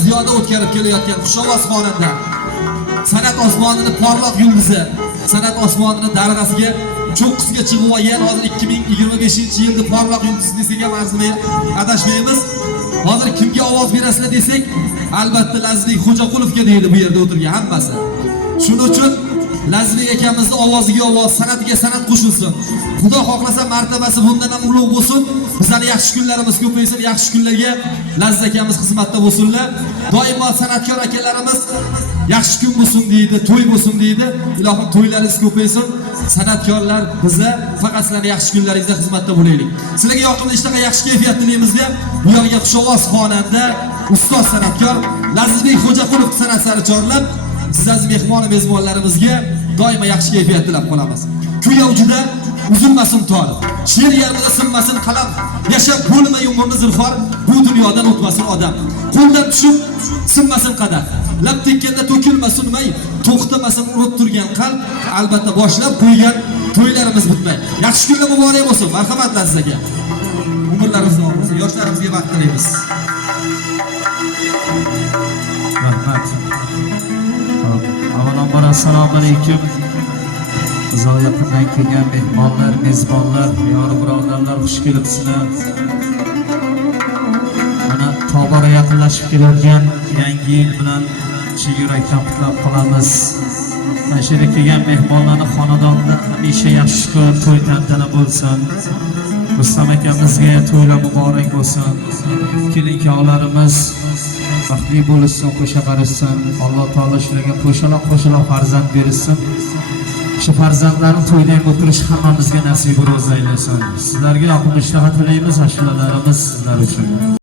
Ziyoda o'tkarib kelayotgan Xushovoz xonanda san'at osmonini porloq yulduzi, san'at osmonini darg'asiga cho'qqisiga chiqib olgan hozir 2025-yilda porloq yulduz desak ham adashmaymiz. Hozir kimga ovoz berasizlar desak, albatta Lazizbek Xo'jaqulovga deydi bu yerda o'tirgan hammasi. Shuning uchun Lazizbek akamizning ovoziga ovoz, san'atiga san'at qo'shilsin. Xudo xohlasa martabasi bundan ham ulug' bo'lsin. Bizning yaxshi kunlarimiz ko'paysin, yaxshi kunlarga Laziz akamiz xizmatda bo'lsinlar. Doimo san'atkor akalarimiz yaxshi kun bo'lsin deydi, to'y bo'lsin deydi. Ilohim to'ylaringiz ko'paysin. San'atkorlar biza faqat sizlarning yaxshi kunlaringizda xizmatda bo'laylik. Sizlarga yoqimli ishtaqa yaxshi kayfiyat tilaymiz-da. Bu yerga Xushovoz xonanda, ustoz san'atkor Lazizbek Xo'jaqulov san'at sari chorlab, siz aziz mehmonlarimizga doimo yaxshi kayfiyat tilab qolamiz. Kuy avjida uzilmasin tor, she'r yarmida sinmasin qalam, yashab bo'lmay umrni zinhor, bu dunyodan o'tmasin odam. Qo'ldan tushib sinmasin qadam, lab tekkanda to'kilmasin may, to'xtamasin urib turgan qalb, albatta boshlab qo'ygan to'ylarimiz bitmay. Yaxshi kunlar muborak bo'lsin. Marhamat Laziz aka. Umrlaringiz uzoq bo'lsin, yoshlarimizga baxt tilaymiz. Rahmat. Avvalambor assalomu alaykum. Uzoqdan kelgan mehmonlar, mezbonlar, yori birodarlar, xush kelibsizlar. Mana tobora yaqinlashib kelayotgan yangi yil bilan chin yurakdan qutlab qolamiz. Mana shu yerga kelgan mehmonlarning xonadonida hamisha yaxshi kun, to'y tantana bo'lsin. Rustam akamizga to'ylar muborak bo'lsin. Kelin-kuyovlarimiz baxtli bo'lsin, qo'sha qarishsin. Alloh taolo shularga qo'shaloq farzand bersin. Shu farzandlarning to'yda o'tirish hammamizga nasib ro'za aylasin. Sizlarga yoqimli ishtaha tilaymiz, ashulalarimiz sizlar uchun.